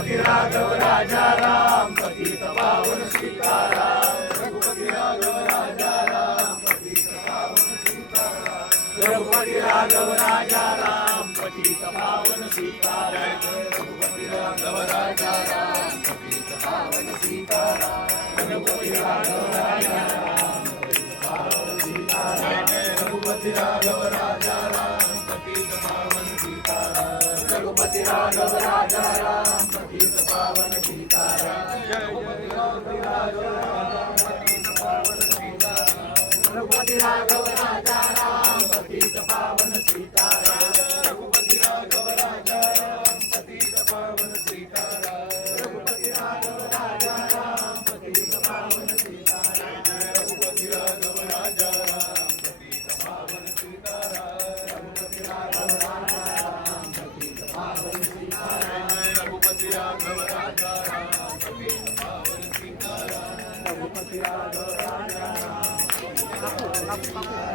रघुपति राघव राजा राम पतित पावन सीताराम। रघुपति राघव राजा राम पतित पावन सीताराम। रघुपति राघव राजा राम पतित पावन सीताराम। रघुपति राघव राजा राम पतित पावन सीताराम। रघुपति राघव राजा राम पतित पावन सीताराम। रघुपति राघव राजा राम पतित पावन सीताराम। रघुपति राघव राजा राम पतित पावन सीताराम। रघुपति राघव राजा पतित पावन सीताराम। रघुपति राघव राजा राम पतित पावन सीताराम। रघुपति राघव राजा राम पतित पावन सीताराम। रघुपति राघव राजा राम पतित पावन सीताराम। रघुपति राघव राजा राम पतित पावन सीताराम। रघुपति राघव राजा राम पतित पावन सीताराम। रघुपति राघव राजा राम पतित पावन सीताराम। रघुपति राघव राजा राम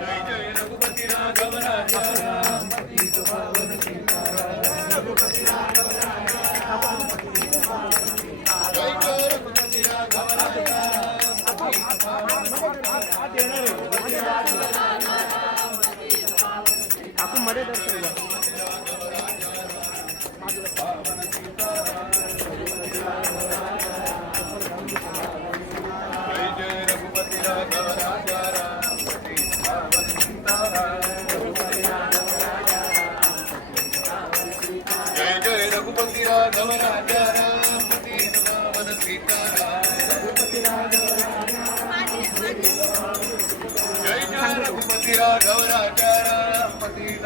जय जय रघुपति राघव राजा राम पतित पावन सीताराम। रघुपति राघव राजा राम पतित पावन सीताराम। जय जय रघुपति राघव राजा राम पतित पावन रघुपति राघव राजा राम पतित पावन सीताराम। रघुपति राघव राजा जय जय रघुपति राघव राजा राम पतित पावन सीताराम। जय जय रघुपति राघव राजा राम पतित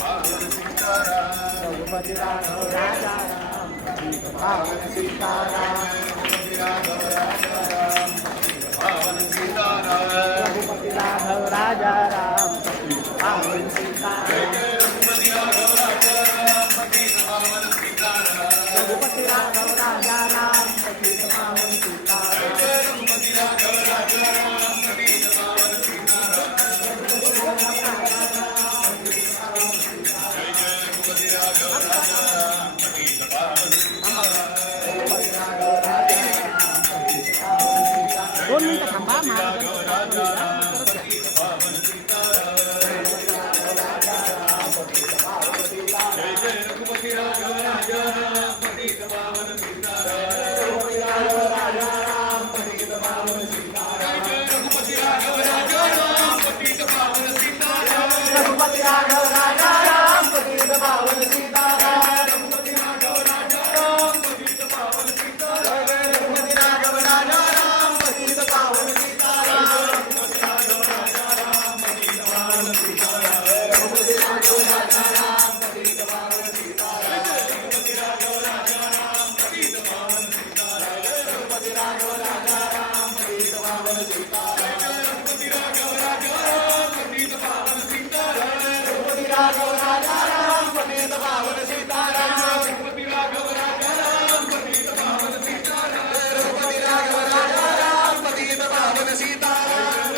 पावन सीताराम। रघुपति राघव राजा राम पतित पावन सीताराम। रघुपति राघव राजा राम पावन सीताराम। रघुपति राघव राजा राम पतित पावन सीताराम। जय जय रघुपति राघव राजा राम पतित पावन सीताराम। रघुपति राघव राजा राम पतित पावन सीताराम। जय जय रघुपति राघव राजा राम पतित पावन सीताराम। जय जय रघुपति राघव राजा राम पतित पावन सीताराम। 2 मिनिटं थांबा माझं जय जय रघुपति राघव राजा राम पतित पावन सीताराम। रघुपति राघव राजा राम पतित पावन सीताराम। रघुपति राघव राजा राम पतित पावन सीताराम। रघुपति राघव राजा राम पतित पावन सीताराम। रघुपति राघव राजा राम पतित पावन सीताराम। रघुपति राघव राजा राम पतित पावन सीताराम। रघुपति राघव राजा राम पतित पावन सीताराम। रघुपति राघव राजा राम पतित पावन सीताराम। रघुपति राघव राजा राम पतित पावन सीताराम। रघुपति राघव राजा राम पतित पावन सीताराम। रघुपति राघव राजा राम पतित पावन सीताराम। रघुपति राघव राजा राम पतित पावन सीताराम। रघुपति राघव राजा राम पतित पावन सीताराम। रघुपति राघव राजा राम पतित पावन सीताराम।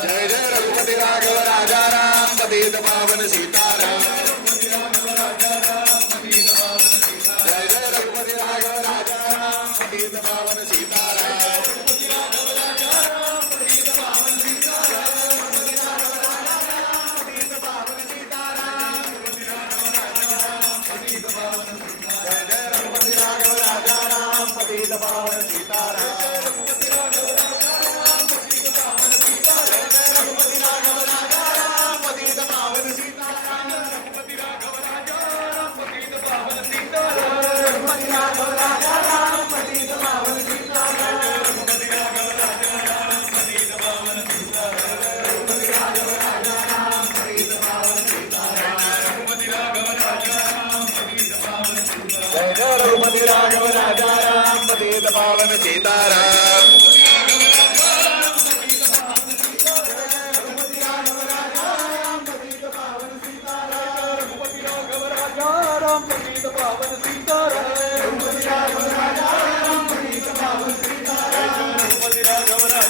जय जय रघुपति राघव राजा राम पतित पावन सीताराम। रघुपति राघव राजा राम पतित पावन सीताराम। जय जय रघुपति राघव राजा राम पतित पावन सीताराम। रघुपति राघव राजा राम पतित पावन सीताराम। रघुपति राघव राजा राम पतित पावन सीताराम। रघुपति राघव राजा राम पतित पावन सीताराम। जय जय रघुपति राघव राजा राम पतित पावन सीताराम। रघुपति राघव राजा राम पतित पावन सीताराम। रघुपति राघव राजा राम पतित पावन सीताराम। रघुपति राघव राजा राम पतित पावन सीताराम। रघुपति राघव राजा राम पतित पावन सीताराम। रघुपति राघव राजा राम पतित पावन सीताराम। रघुपति राघव राजा राम पतित पावन सीताराम। रघुपति राघव राजा राम पतित पावन सीताराम। जय जय रघुपति राघव राजा राम पतित पावन सीताराम। रघुपति राघव राजा राम पतित पावन सीताराम। रघुपति राघव राजा राम पतित पावन सीताराम। रघुपति राघव राजा राम पतित पावन सीताराम। रघुपति राघव राजा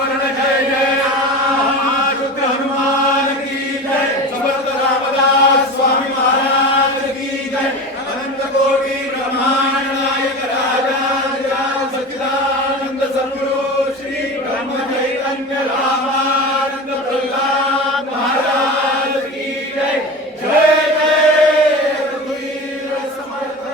स्मरण जय जय राम रुद्र हनुमान की जय समर्थ रामदास स्वामी महाराज की जय अनंत कोटि ब्रह्मांड नायक राजा सच्चिदानंद सद्गुरु श्री ब्रह्म चैतन्य रामानंद प्रहलाद महाराज की जय जय जय रघुवीर समर्थ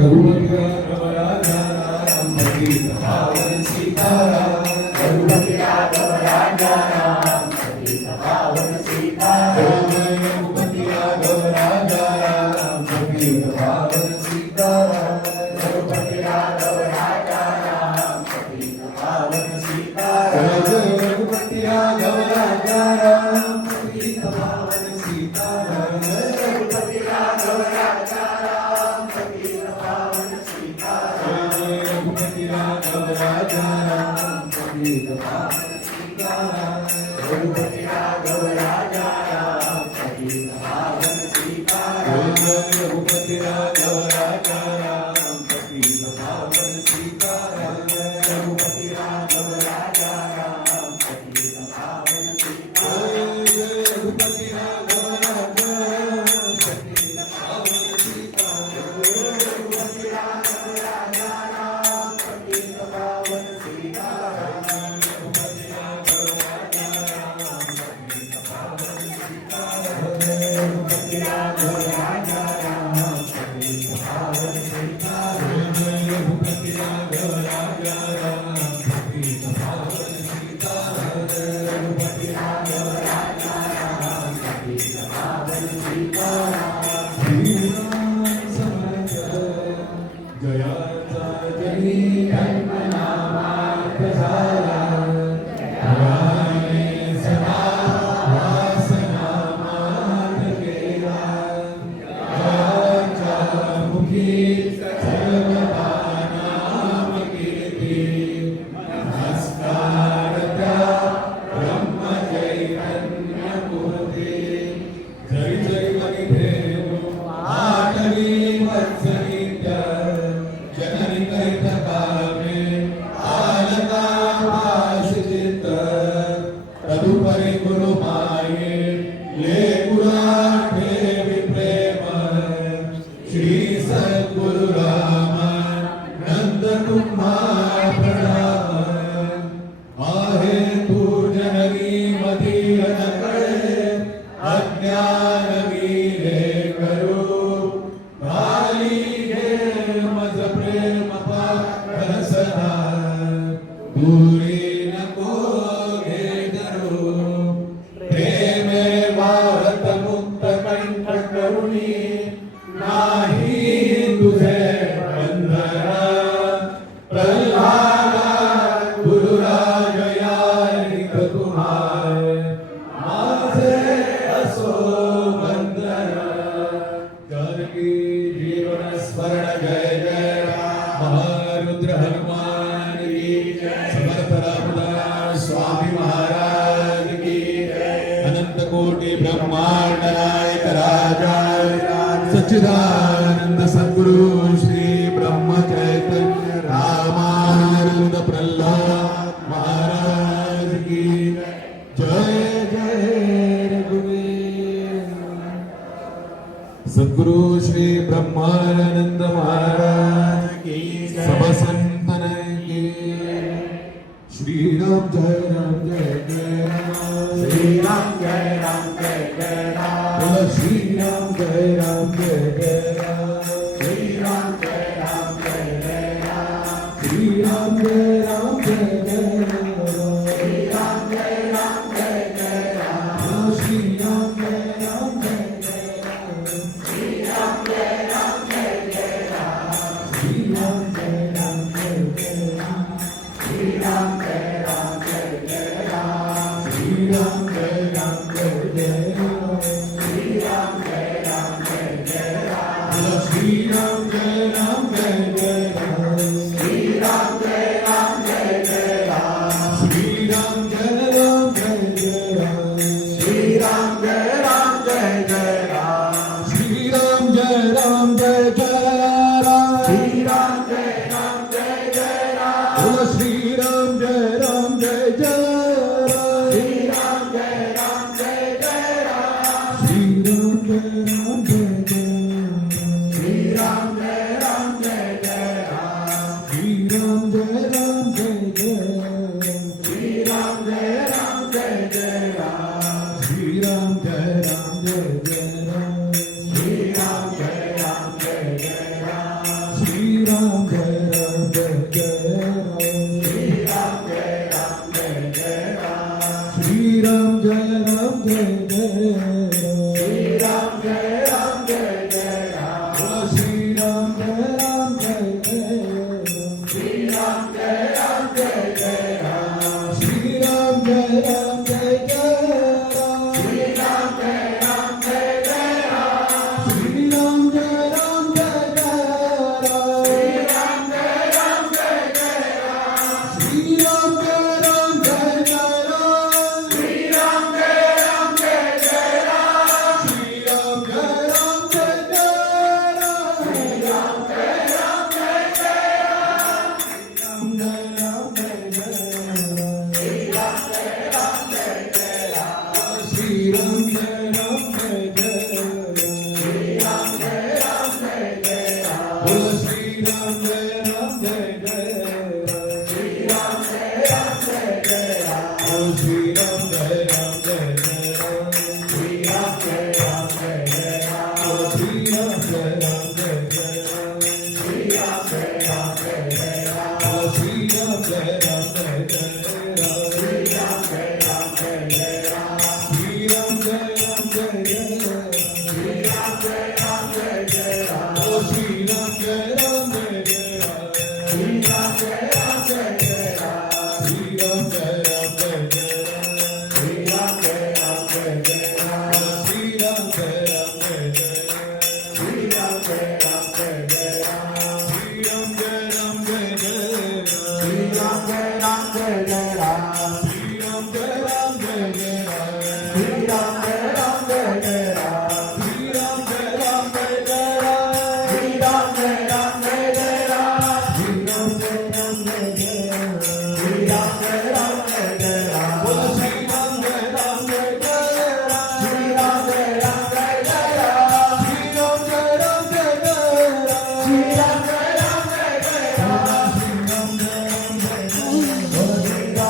रघुपति राघव राजा राम पतित पावन सीताराम रघुपति राघव राजा राम पतित पावन सीताराम रघुपति राघव राजा राम पतित पावन सीताराम रघुपति राघव राजा राम पतित पावन सीताराम रघुपति राघव राजा राम पतित पावन सीताराम रघुपति राघव राजा राम पतित पावन सीताराम रघुपति राघव राजा राम पतित पावन सीताराम रघुपति राघव राजा राम पतित पावन सीताराम रघुपति राघव राजा राम पतित पावन सीताराम रघुपति राघव राजा राम पतित पावन सीताराम रघुपति राघव राजा राम पतित पावन सीताराम रघुपति राघव राजा राम पतित पावन सीताराम रघुपति राघव राजा राम पतित पावन सीताराम रघुपति राघव राजा राम पतित पावन सीताराम रघुपति राघव राजा राम पतित पावन सीताराम रघुपति राघव राजा राम पतित पावन सीताराम श्री राम समर्थ जयाचा जनी जन्मनामार्थ झाला जयाने सदा वासनामार्थ केला जयाच्या मुखी सर्वदा नाम कीर्ती नमस्कार त्या ब्रह्म चैतन्य मूर्ती जय जय वनिधेनु आठवी वत्सनित्य जननी कैतकामे आलका भाषित तदुपरि गुरु माये लेकुरा ठेवी प्रेम श्री सद्गुरु राम नंद तुम्हा प्रणाम आहे तू जननी मदीय नकडे अज्ञान वीरे करू काली घे मज प्रेम पारसना दूरी नको घे धरू प्रेमे वाहत मुक्त कंठ करुणी नाही तुझे बंधना प्रल्हादा गुरुराज यारिक तुम्हारे माझे असो वंदना जानकी जीवन स्मरण जय जय राम महारुद्र हनुमान की जय समर्थ रामदास स्वामी महाराज की जय अनंत कोटि ब्रह्मांड नायक राजा सच्चिदानंद सद्गुरु श्री ब्रह्म चैतन्य रामानंद प्रहलाद महाराज की जय जय रघुवीर सद्गुरु श्री ब्रह्मानंद महाराज की सब संतन की श्री राम जय जय राम श्री राम जय जय राम बोलो श्री राम जय जय राम श्री राम जय जय राम श्री राम जय जय राम श्री राम जय जय राम श्री राम जय जय राम श्री राम जय जय राम श्री राम जय जय राम श्री राम जय जय राम श्री राम जय जय राम श्री राम जय जय राम श्री राम जय जय राम श्री राम जय जय राम श्री राम जय जय राम श्री राम जय जय राम श्री राम जय जय राम श्री राम जय जय राम श्री राम जय जय राम श्री राम जय राम जय जय राम श्री राम जय राम जय जय श्री राम जय राम जय जय राम श्री राम जय राम जय जय श्री राम जय राम जय जय राम श्री राम जय राम जय जय राम श्री राम जय राम जय जय राम श्री राम जय राम जय जय राम श्री राम जय राम जय जय राम श्री राम जय राम जय जय राम श्री राम जय राम जय जय राम श्री राम जय राम जय जय राम श्री राम जय राम जय जय राम श्री राम जय राम जय जय राम श्री राम जय राम जय जय राम श्री राम जय राम जय जय राम श्री राम जय राम जय जय राम श्री राम जय राम जय जय राम श्री राम जय राम जय जय राम श्री राम जय राम जय जय राम श्री राम जय राम जय जय राम राम जय राम जय जय राम श्री राम जय राम जय जय राम श्री राम जय राम जय जय राम श्री राम जय राम जय जय राम बोलो श्री राम जय राम जय जय राम श्री राम जय राम जय जय राम बोलो श्री राम जय राम जय जय राम श्री राम जय राम जय जय राम बोलो श्री राम जय राम जय जय राम श्री राम जय राम जय जय राम बोलो श्री राम जय राम जय जय राम श्री राम जय राम जय जय राम श्री राम जय राम जय जय राम श्री राम जय राम जय जय राम बोलो श्री राम जय राम जय जय राम श्री राम जय राम जय जय राम श्री राम जय राम जय जय राम श्री राम जय राम जय जय राम श्री राम जय राम जय जय राम श्री राम जय राम जय जय राम श्री राम जय राम जय जय राम श्री राम जय राम जय जय राम श्री राम जय राम जय जय राम श्री राम जय राम जय जय राम श्री राम जय राम जय जय राम श्री राम जय राम जय जय राम श्री राम जय राम जय जय राम श्री राम जय राम जय जय राम बोलो श्री राम जय राम जय जय राम श्री राम जय राम जय जय राम श्री राम जय राम जय जय राम श्री राम जय राम जय जय राम श्री राम जय राम जय जय राम श्री राम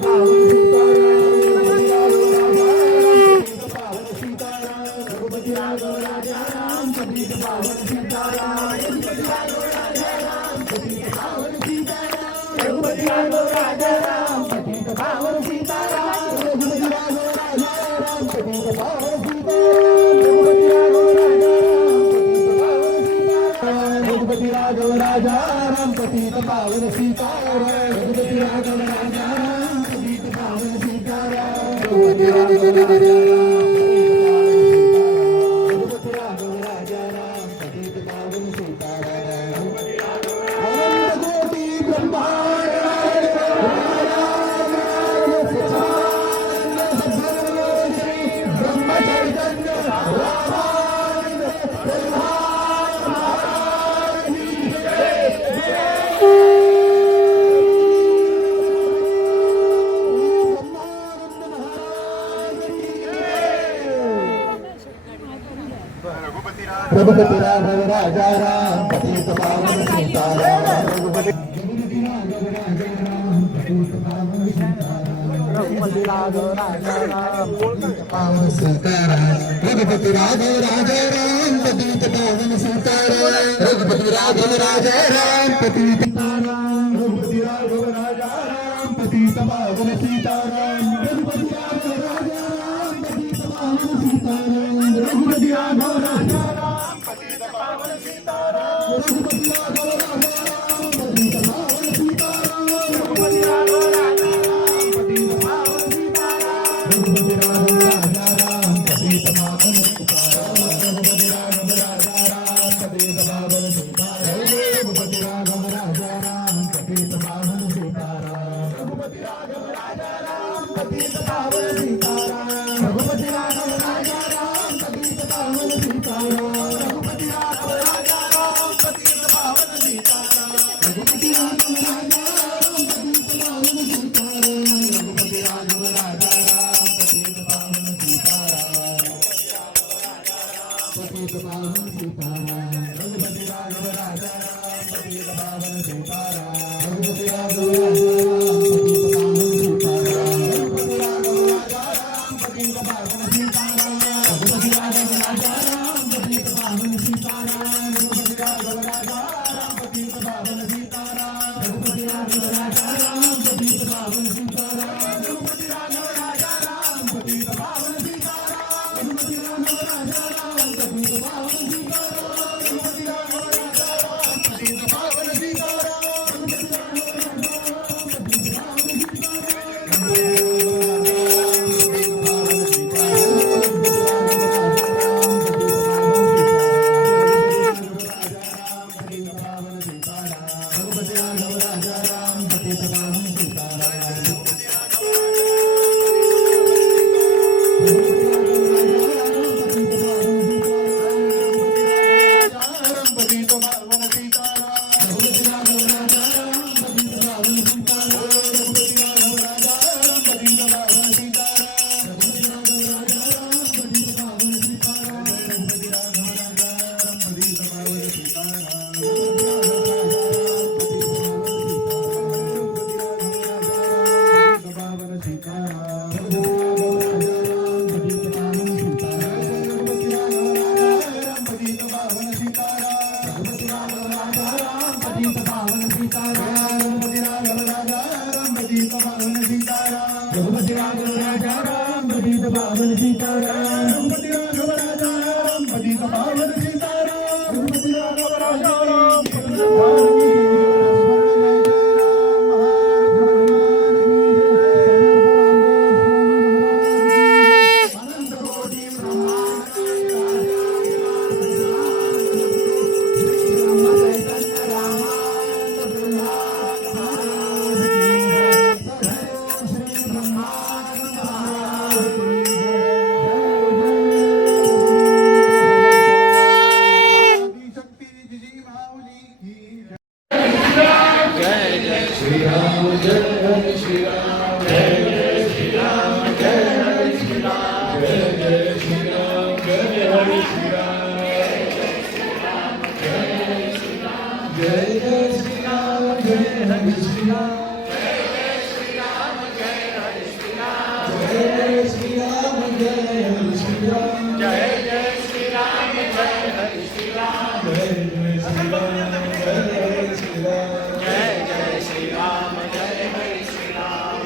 रघुपति राघव राजा राम पतित पावन सीताराम रघुपति राघव राजा राम पतित पावन सीताराम रघुपति राघव राजा रघुपति राघव राजा राम पतित पावन सीताराम अनंत कोटि ब्रह्मांड ब्रह्म चैतन्य रघुपति राघव राजा राम पतित पावन सीताराम रघुपति राघव राजा राम पतित पावन सीताराम रघुपति राघव राजा राम पतित पावन सीताराम रघुपति राघव राजा राम पतित सीताराम रघुपति राघव राजा राम पतित पावन सीताराम रघुपति राघव राजा राम पतित पावन सीताराम रघुपति राघव राजा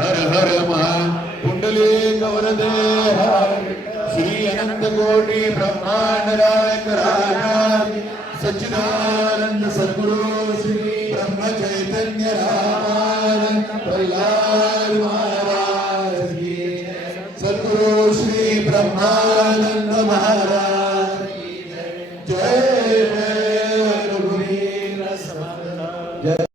हर हर महा पुंडलिक वरदे हर श्री अनंत कोटी ब्रह्मांड नायक राजा सच्चिदानंद सद्गुरु श्री ब्रह्म चैतन्य रामानंद प्रल्हाद महाराज की सद्गुरु श्री ब्रह्मानंद महाराज की जय जय रघुवीर समर्थ जय